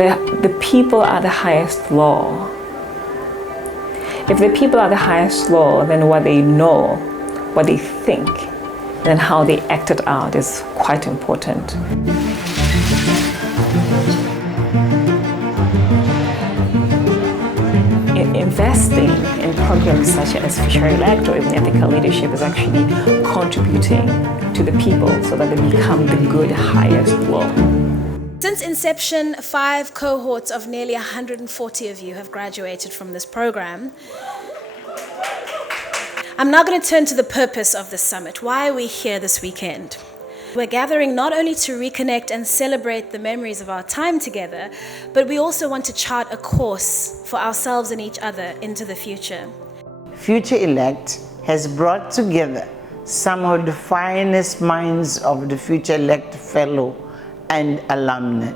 The people are the highest law. If the people are the highest law, then what they know, what they think, then how they act it out is quite important. Investing in programs such as Futurelect or even ethical leadership is actually contributing to the people so that they become the good highest law. Since inception, 5 cohorts of nearly 140 of you have graduated from this program. I'm now going to turn to the purpose of this summit. Why are we here this weekend? We're gathering not only to reconnect and celebrate the memories of our time together, but we also want to chart a course for ourselves and each other into the future. Futurelect has brought together some of the finest minds of the Futurelect Fellow and alumni,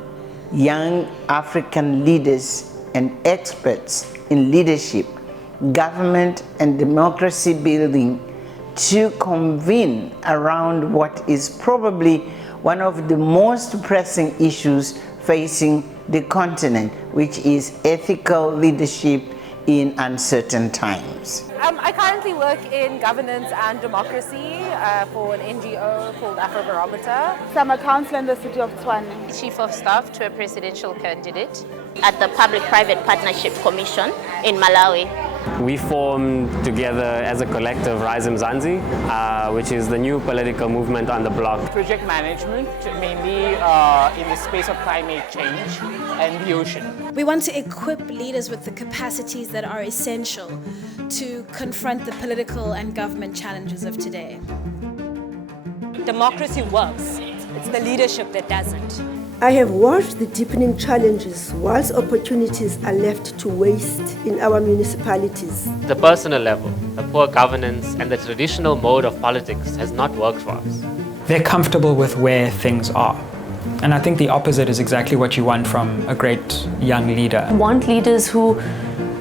young African leaders and experts in leadership, government and democracy building, to convene around what is probably one of the most pressing issues facing the continent, which is ethical leadership in uncertain times. I currently work in governance and democracy for an NGO called Afrobarometer. So I'm a councillor in the city of Tshwane. Chief of Staff to a presidential candidate at the Public-Private Partnership Commission in Malawi. We formed together as a collective Rise Mzansi, which is the new political movement on the block. Project management, mainly in the space of climate change and the ocean. We want to equip leaders with the capacities that are essential to confront the political and government challenges of today. Democracy works. It's the leadership that doesn't. I have watched the deepening challenges whilst opportunities are left to waste in our municipalities. The personal level, the poor governance and the traditional mode of politics has not worked for us. They're comfortable with where things are. And I think the opposite is exactly what you want from a great young leader. I want leaders who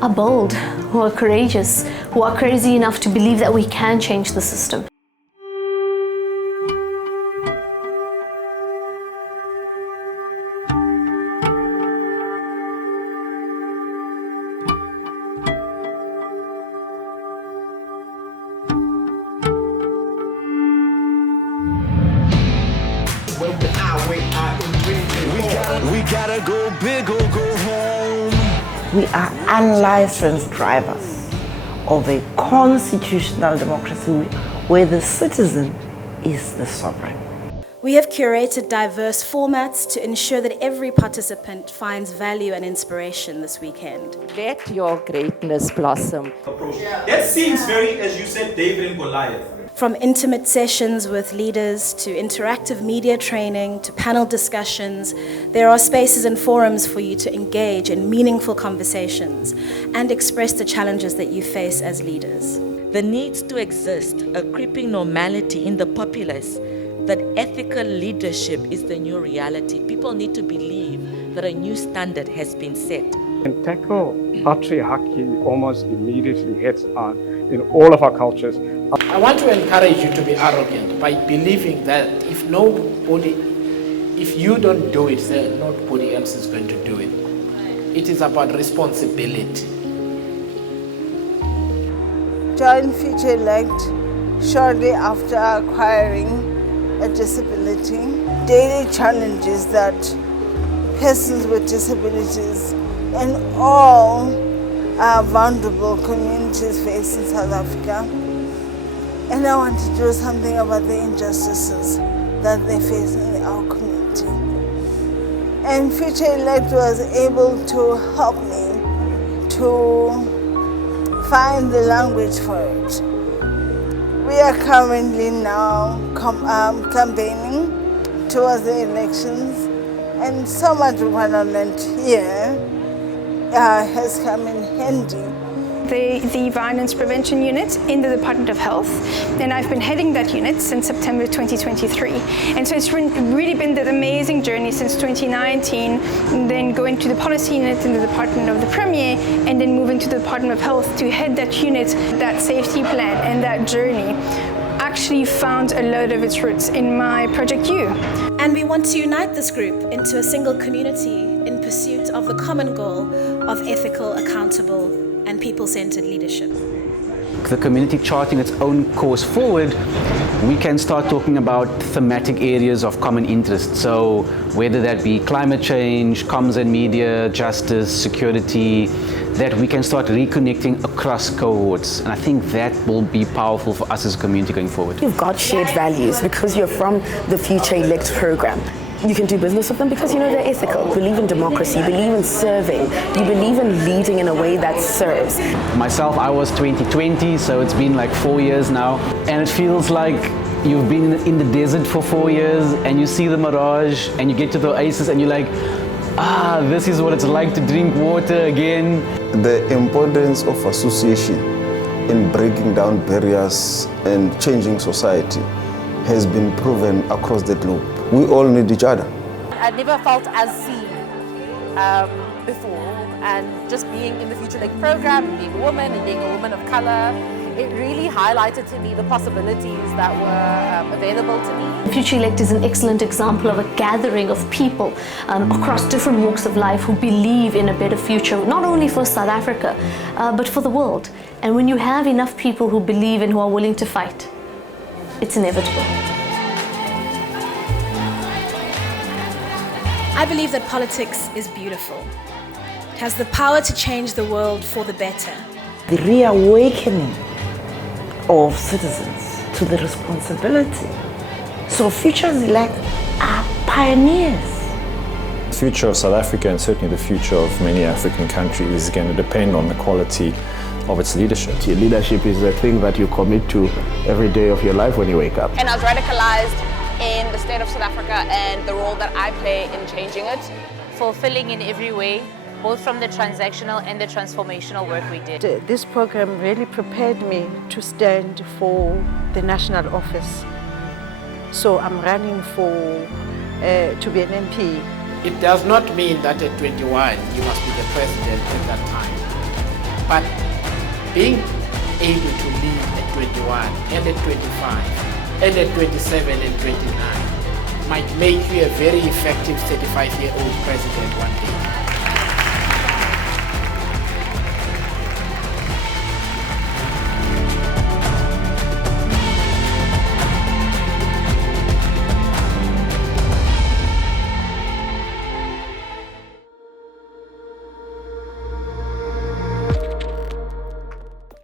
are bold, who are courageous, who are crazy enough to believe that we can change the system. We gotta go big or go home. We are unlicensed drivers of a constitutional democracy where the citizen is the sovereign. We have curated diverse formats to ensure that every participant finds value and inspiration this weekend. Let your greatness blossom. That seems very, as you said, David and Goliath. From intimate sessions with leaders to interactive media training to panel discussions, there are spaces and forums for you to engage in meaningful conversations and express the challenges that you face as leaders. There needs to exist a creeping normality in the populace that ethical leadership is the new reality. People need to believe that a new standard has been set. And tackle patriarchy almost immediately heads on in all of our cultures. I want to encourage you to be arrogant by believing that if you don't do it, then nobody else is going to do it. It is about responsibility. Joined Futurelect shortly after acquiring a disability. Daily challenges that persons with disabilities and all our vulnerable communities face in South Africa. And I want to do something about the injustices that they face in our community. And Futurelect was able to help me to find the language for it. We are currently now campaigning towards the elections, and so much of what I learned here has come in handy. The Violence Prevention Unit in the Department of Health, and I've been heading that unit since September 2023. And so it's really been that amazing journey since 2019, then going to the policy unit in the Department of the Premier, and then moving to the Department of Health to head that unit, that safety plan and that journey. actually found a load of its roots in my Project U. And we want to unite this group into a single community in pursuit of the common goal of ethical, accountable, and people-centered leadership. The community charting its own course forward, we can start talking about thematic areas of common interest. So whether that be climate change, comms and media, justice, security, that we can start reconnecting across cohorts. And I think that will be powerful for us as a community going forward. You've got shared values because you're from the Futurelect program. You can do business with them because you know they're ethical. You believe in democracy, you believe in serving, you believe in leading in a way that serves. Myself, I was 2020, so it's been like 4 years now. And it feels like you've been in the desert for 4 years and you see the mirage and you get to the oasis and you're like, this is what it's like to drink water again. The importance of association in breaking down barriers and changing society has been proven across the globe. We all need each other. I never felt as seen before, and just being in the Futurelect program, being a woman and being a woman of color, it really highlighted to me the possibilities that were available to me. Futurelect is an excellent example of a gathering of people across different walks of life who believe in a better future, not only for South Africa, but for the world. And when you have enough people who believe and who are willing to fight, it's inevitable. I believe that politics is beautiful. It has the power to change the world for the better. The reawakening of citizens to the responsibility. So Futurelect are pioneers. The future of South Africa, and certainly the future of many African countries, is going to depend on the quality of its leadership. Your leadership is a thing that you commit to every day of your life when you wake up. And I was radicalized in the state of South Africa and the role that I play in changing it. Fulfilling in every way, both from the transactional and the transformational work we did. This program really prepared me to stand for the national office. So I'm running to be an MP. It does not mean that at 21 you must be the president at that time. But being able to lead at 21 and at 25 and at 27 and 29 might make you a very effective 35-year-old president one day.